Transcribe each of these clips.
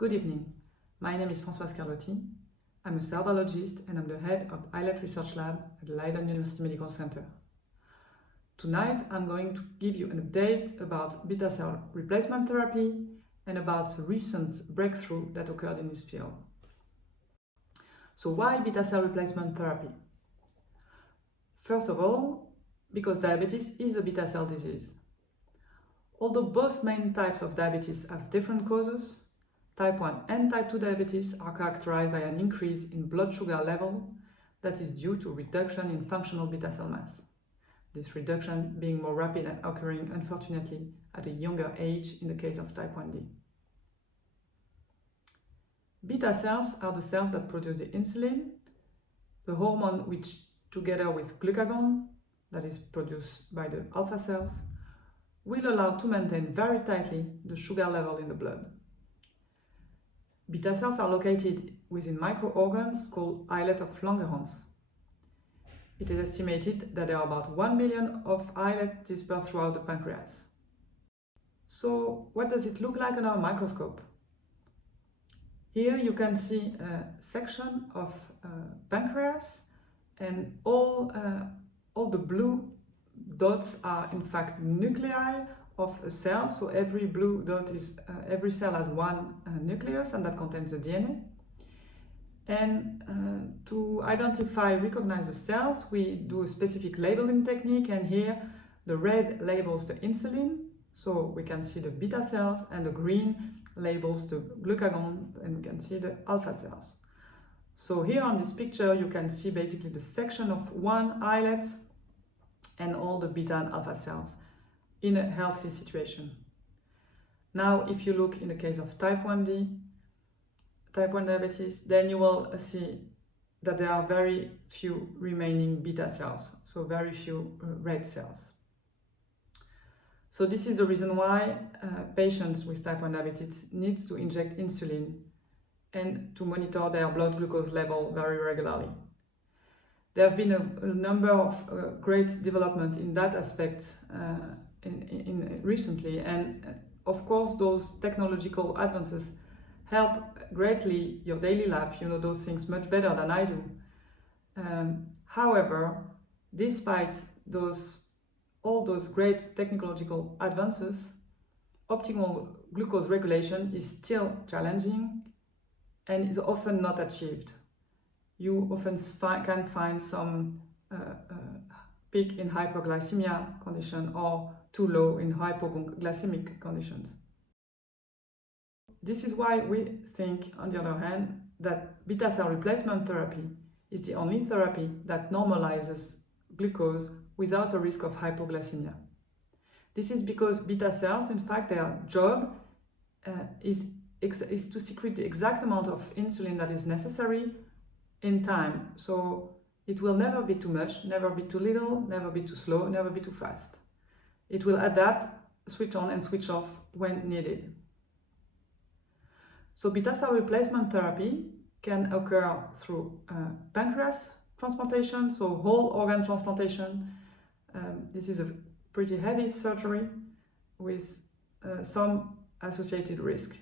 Good evening. My name is Françoise Carlotti. I'm a cell biologist and I'm the head of islet research lab at Leiden University Medical Center. Tonight I'm going to give you an update about beta cell replacement therapy and about a recent breakthrough that occurred in this field. So why beta cell replacement therapy? First of all, because diabetes is a beta cell disease. Although both main types of diabetes have different causes, type 1 and type 2 diabetes are characterized by an increase in blood sugar level that is due to reduction in functional beta cell mass. This reduction being more rapid and occurring, unfortunately, at a younger age in the case of type 1D. Beta cells are the cells that produce the insulin, the hormone which, together with glucagon, that is produced by the alpha cells, will allow to maintain very tightly the sugar level in the blood. Beta cells are located within microorgans called islet of Langerhans. It is estimated that there are about 1 million of islets dispersed throughout the pancreas. So what does it look like under a microscope? Here you can see a section of pancreas, and all the blue dots are in fact nuclei of a cell. So every blue dot is, every cell has one nucleus, and that contains the DNA. And to identify, recognize the cells, we do a specific labeling technique, and here the red labels the insulin, so we can see the beta cells, and the green labels the glucagon, and we can see the alpha cells. So here on this picture you can see basically the section of one islet and all the beta and alpha cells in a healthy situation. Now if you look in the case of type 1D, type 1 diabetes, then you will see that there are very few remaining beta cells, so very few red cells. So this is the reason why patients with type 1 diabetes need to inject insulin and to monitor their blood glucose level very regularly. There have been a number of great development in that aspect recently, and of course those technological advances help greatly your daily life. You know those things much better than I do. However, despite all those great technological advances, optimal glucose regulation is still challenging and is often not achieved. You often can find some peak in hyperglycemia condition or too low in hypoglycemic conditions. This is why we think, on the other hand, that beta cell replacement therapy is the only therapy that normalizes glucose without a risk of hypoglycemia. This is because beta cells, in fact, their job is to secrete the exact amount of insulin that is necessary in time. So it will never be too much, never be too little, never be too slow, never be too fast. It will adapt, switch on and switch off when needed. So beta cell replacement therapy can occur through pancreas transplantation, so whole organ transplantation. This is a pretty heavy surgery with some associated risk.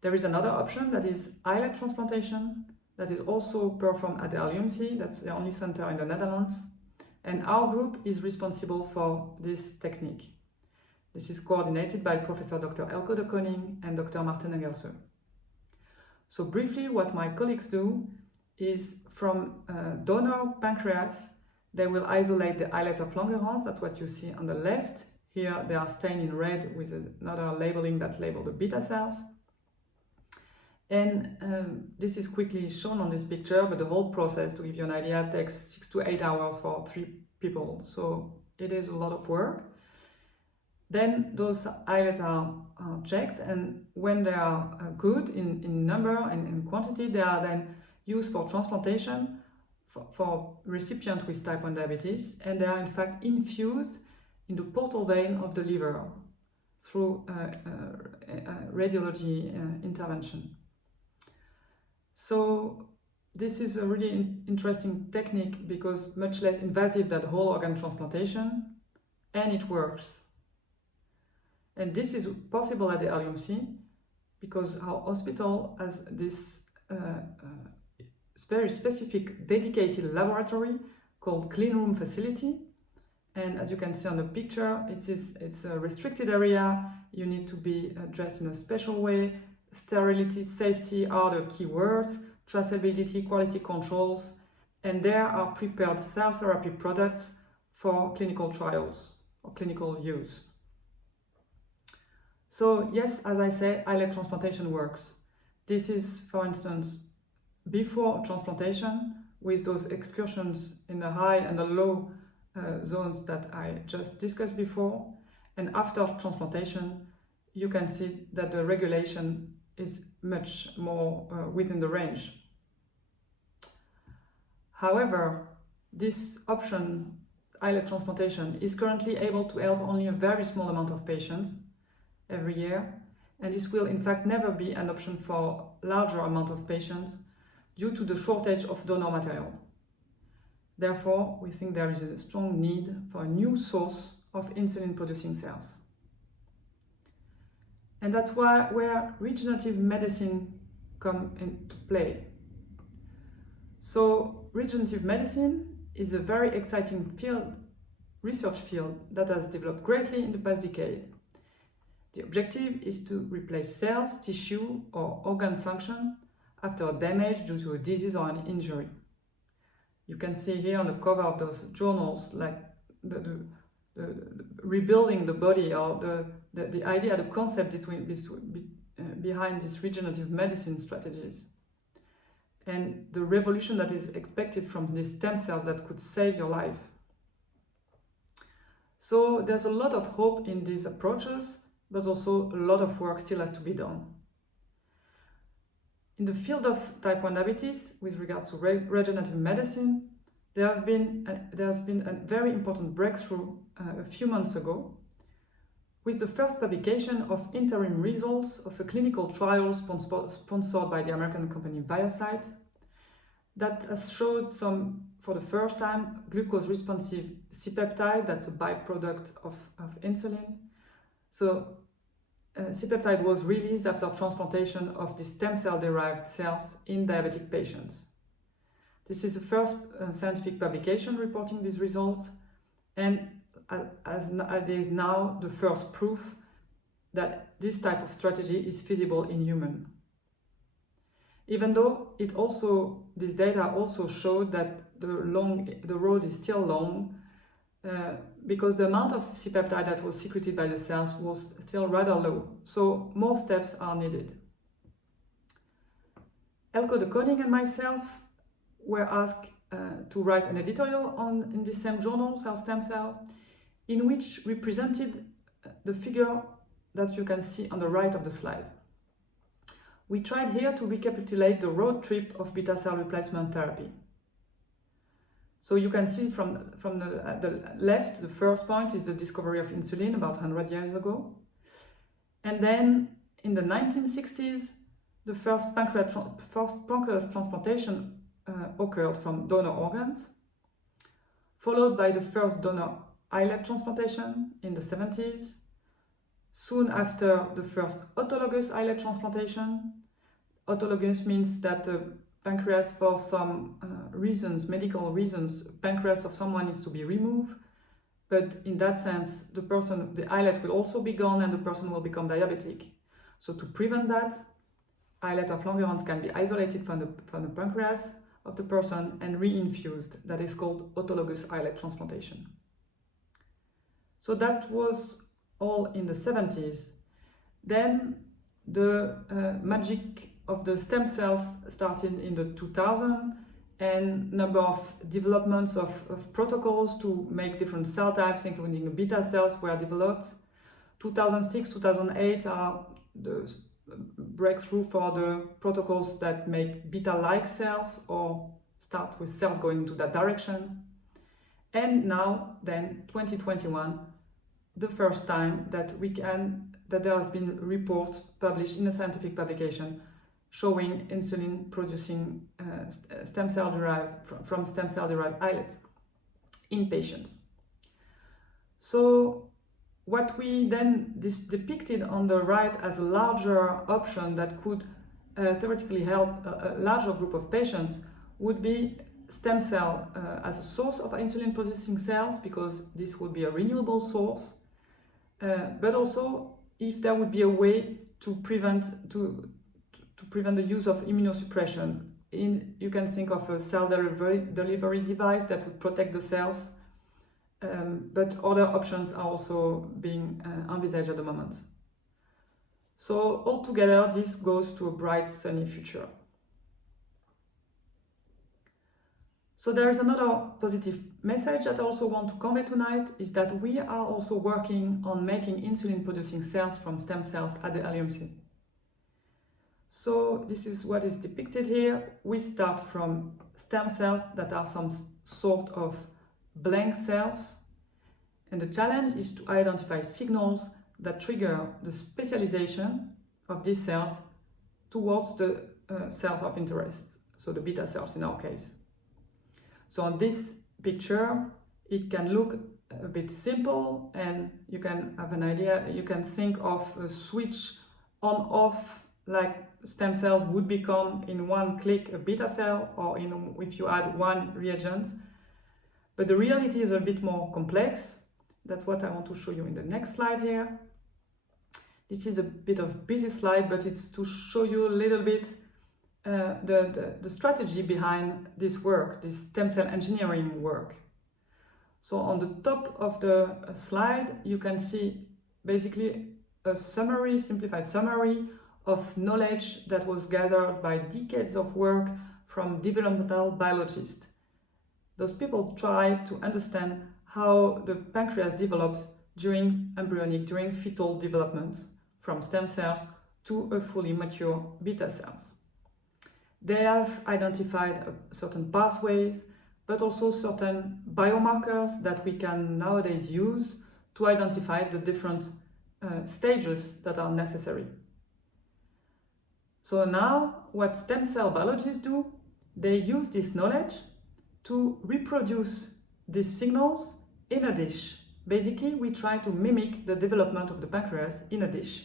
There is another option, that is islet transplantation, that is also performed at the LUMC. That's the only center in the Netherlands. And our group is responsible for this technique. This is coordinated by Professor Dr. Elko de Koning and Dr. Martin Engelse. So briefly, what my colleagues do is from donor pancreas, they will isolate the islet of Langerhans. That's what you see on the left. Here they are stained in red with another labeling that labels the beta cells. And this is quickly shown on this picture, but the whole process, to give you an idea, takes 6 to 8 hours for 3 people. So it is a lot of work. Then those islets are checked, and when they are good in number and in quantity, they are then used for transplantation for recipients with type 1 diabetes, and they are in fact infused in the portal vein of the liver through radiology intervention. So this is a really interesting technique because much less invasive than whole organ transplantation, and it works. And this is possible at the LUMC because our hospital has this very specific dedicated laboratory called clean room facility. And as you can see on the picture, it's a restricted area. You need to be dressed in a special way. Sterility, safety are the key words, traceability, quality controls, and there are prepared cell therapy products for clinical trials or clinical use. So yes, as I say, islet transplantation works. This is, for instance, before transplantation, with those excursions in the high and the low zones that I just discussed before, and after transplantation, you can see that the regulation is much more within the range. However, this option, islet transplantation, is currently able to help only a very small amount of patients every year, and this will in fact never be an option for a larger amount of patients due to the shortage of donor material. Therefore, we think there is a strong need for a new source of insulin-producing cells. And that's where regenerative medicine comes into play. So, regenerative medicine is a very exciting research field that has developed greatly in the past decade. The objective is to replace cells, tissue, or organ function after damage due to a disease or an injury. You can see here on the cover of those journals, like the rebuilding the body, or the idea, the concept behind these regenerative medicine strategies, and the revolution that is expected from these stem cells that could save your life. So there's a lot of hope in these approaches, but also a lot of work still has to be done. In the field of type 1 diabetes, with regards to regenerative medicine, there's been a very important breakthrough a few months ago, with the first publication of interim results of a clinical trial sponsored by the American company ViaCyte that has showed for the first time, glucose-responsive C-peptide, that's a byproduct of insulin. So C-peptide was released after transplantation of the stem cell-derived cells in diabetic patients. This is the first scientific publication reporting these results, and as it is now the first proof that this type of strategy is feasible in humans. Even though this data also showed that the road is still long, because the amount of C-peptide that was secreted by the cells was still rather low, so more steps are needed. Elko de Koning and myself were asked to write an editorial in the same journal, Cell Stem Cell, in which we presented the figure that you can see on the right of the slide. We tried here to recapitulate the road trip of beta cell replacement therapy. So you can see from the left, the first point is the discovery of insulin about 100 years ago. And then in the 1960s, the first pancreas transplantation occurred from donor organs, followed by the first donor islet transplantation in the 70s. Soon after, the first autologous islet transplantation. Autologous means that the pancreas, for some reasons, medical reasons, pancreas of someone needs to be removed, but in that sense, the islet will also be gone and the person will become diabetic. So to prevent that, islet of Langerhans can be isolated from the pancreas of the person and reinfused. That is called autologous islet transplantation. So that was all in the 70s. Then the magic of the stem cells started in the 2000s, and number of developments of protocols to make different cell types, including beta cells, were developed. 2006, 2008 are the breakthrough for the protocols that make beta-like cells or start with cells going into that direction. And now, then, 2021, the first time that there has been reports published in a scientific publication showing insulin producing stem cell derived from stem cell derived islets in patients. So what we then depicted on the right as a larger option that could theoretically help a larger group of patients would be stem cell as a source of insulin producing cells, because this would be a renewable source, but also if there would be a way to prevent the use of immunosuppression. You can think of a cell delivery device that would protect the cells, but other options are also being envisaged at the moment. So altogether, this goes to a bright, sunny future. So there is another positive message that I also want to convey tonight, is that we are also working on making insulin-producing cells from stem cells at the LUMC. So this is what is depicted here. We start from stem cells that are some sort of blank cells, and the challenge is to identify signals that trigger the specialization of these cells towards the cells of interest, so the beta cells in our case. So on this picture, it can look a bit simple, and you can have an idea. You can think of a switch on-off, like stem cells would become in one click a beta cell, or if you add one reagent. But the reality is a bit more complex. That's what I want to show you in the next slide here. This is a bit of a busy slide, but it's to show you a little bit the strategy behind this work, this stem cell engineering work. So on the top of the slide, you can see basically a summary, simplified summary of knowledge that was gathered by decades of work from developmental biologists. Those people try to understand how the pancreas develops during fetal development, from stem cells to a fully mature beta cells. They have identified certain pathways, but also certain biomarkers that we can nowadays use to identify the different stages that are necessary. So now, what stem cell biologists do, they use this knowledge to reproduce these signals in a dish. Basically, we try to mimic the development of the pancreas in a dish,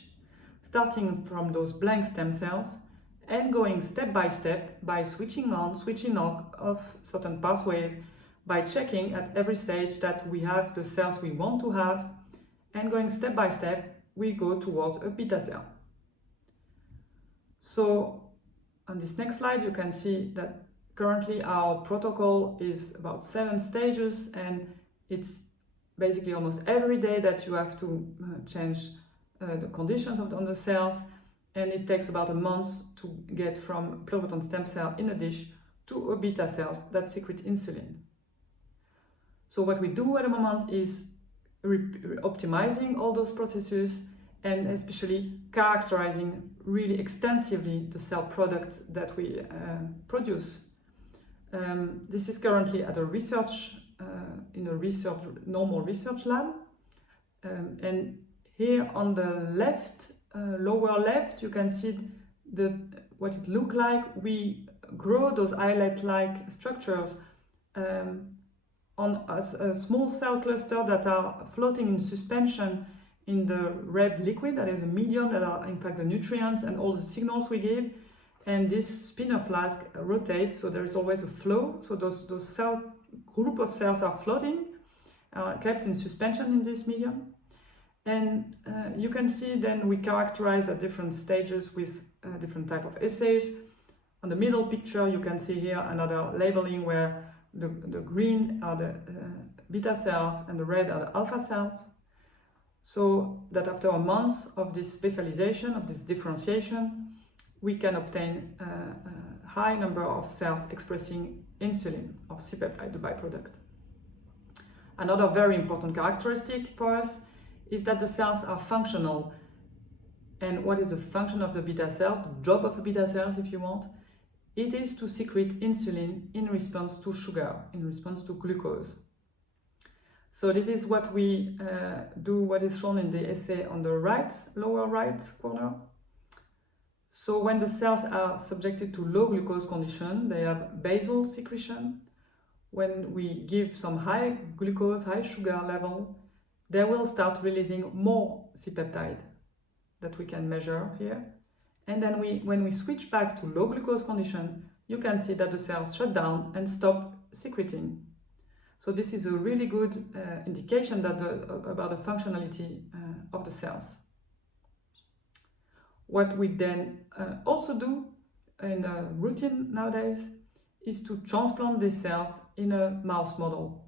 starting from those blank stem cells and going step by step by switching on, switching off of certain pathways, by checking at every stage that we have the cells we want to have, and going step by step, we go towards a beta cell. So on this next slide, you can see that currently our protocol is about 7 stages, and it's basically almost every day that you have to change the conditions on the cells, and it takes about a month to get from pluripotent stem cell in a dish to a beta cells that secrete insulin. So what we do at the moment is optimizing all those processes, and especially characterizing really extensively the cell product that we produce. This is currently at a research, in a normal research lab. And here on the left, lower left, you can see what it looks like. We grow those islet-like structures on a small cell cluster that are floating in suspension in the red liquid that is a medium, that are in fact the nutrients and all the signals we give. And this spinner flask rotates, so there is always a flow. So those group of cells are floating, kept in suspension in this medium. And you can see then we characterize at different stages with different type of assays. On the middle picture, you can see here another labeling where the green are the beta cells and the red are the alpha cells. So that after a month of this specialization, of this differentiation, we can obtain a high number of cells expressing insulin, or C-peptide, the byproduct. Another very important characteristic for us is that the cells are functional. And what is the function of the beta cell, the job of a beta cell, if you want? It is to secrete insulin in response to sugar, in response to glucose. So this is what we do, what is shown in the essay on the right, lower right corner. So when the cells are subjected to low glucose condition, they have basal secretion. When we give some high glucose, high sugar level, they will start releasing more C-peptide that we can measure here. And then when we switch back to low glucose condition, you can see that the cells shut down and stop secreting. So this is a really good indication that about the functionality of the cells. What we then also do in a routine nowadays is to transplant these cells in a mouse model.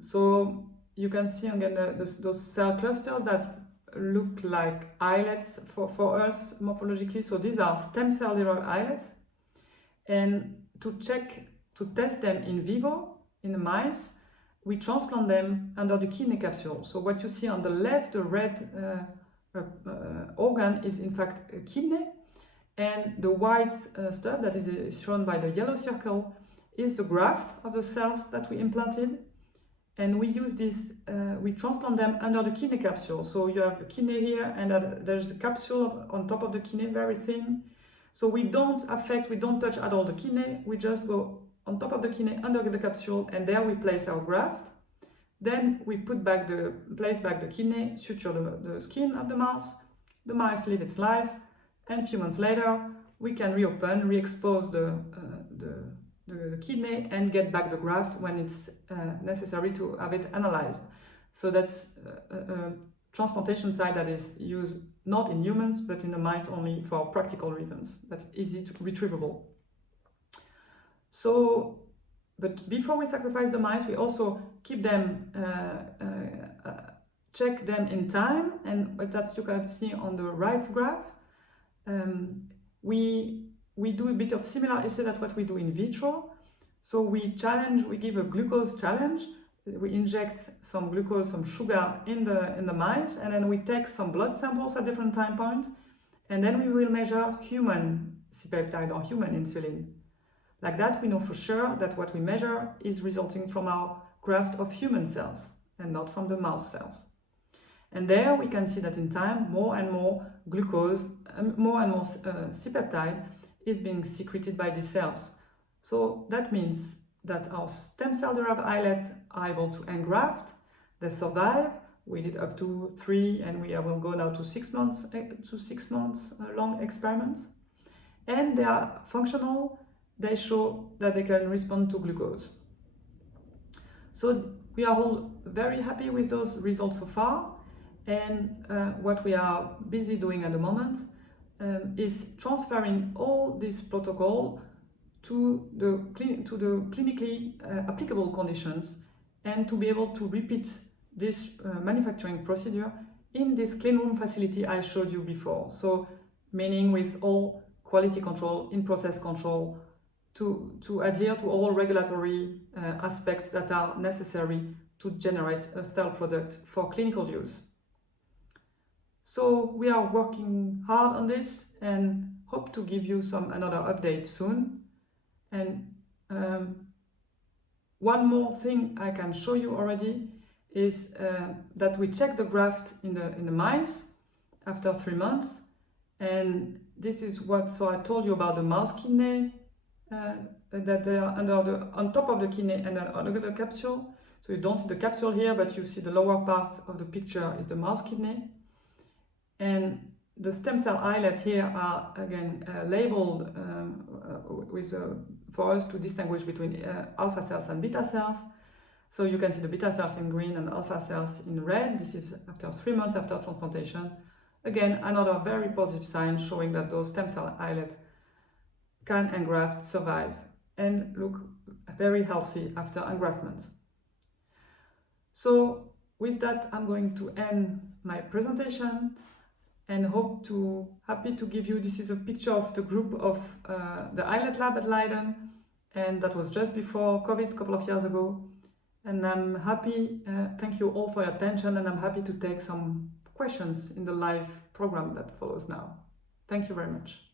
So you can see again those cell clusters that look like islets for us morphologically. So these are stem cell derived islets. And to test them in vivo, in the mice, we transplant them under the kidney capsule. So what you see on the left, the red organ is in fact a kidney, and the white stuff that is shown by the yellow circle is the graft of the cells that we implanted. And we use this, we transplant them under the kidney capsule. So you have the kidney here, and there's a capsule on top of the kidney, very thin. So we don't touch at all the kidney, we just go on top of the kidney, under the capsule, and there we place our graft. Then we place back the kidney, suture the skin of the mice live its life, and a few months later, we can reopen, re-expose the kidney and get back the graft when it's necessary to have it analyzed. So that's a transplantation site that is used not in humans, but in the mice only for practical reasons. That's easy to retrievable. So, but before we sacrifice the mice, we also keep them, check them in time, and that you can see on the right graph. We do a bit of similar essay that what we do in vitro. So we give a glucose challenge. We inject some glucose, some sugar in the mice, and then we take some blood samples at different time points, and then we will measure human C-peptide or human insulin. Like that, we know for sure that what we measure is resulting from our graft of human cells and not from the mouse cells. And there we can see that in time, more and more glucose, more and more C-peptide is being secreted by these cells. So that means that our stem cell derived islets are able to engraft, they survive. We did up to 3, and we will go now to 6 months long experiments. And they are functional, they show that they can respond to glucose. So we are all very happy with those results so far. And what we are busy doing at the moment is transferring all this protocol to the clinically applicable conditions, and to be able to repeat this manufacturing procedure in this clean room facility I showed you before. So meaning with all quality control, in-process control, to adhere to all regulatory aspects that are necessary to generate a cell product for clinical use. So we are working hard on this and hope to give you another update soon. And one more thing I can show you already is that we check the graft in the mice after 3 months, and this is so I told you about the mouse kidney, that they are on top of the kidney and then under the capsule. So you don't see the capsule here, but you see the lower part of the picture is the mouse kidney. And the stem cell islets here are again labeled for us to distinguish between alpha cells and beta cells. So you can see the beta cells in green and alpha cells in red. This is after 3 months after transplantation. Again, another very positive sign showing that those stem cell islets can engraft, survive, and look very healthy after engraftment. So with that, I'm going to end my presentation, and happy to give you, this is a picture of the group of the islet lab at Leiden, and that was just before COVID, a couple of years ago. And I'm happy, thank you all for your attention, and I'm happy to take some questions in the live program that follows now. Thank you very much.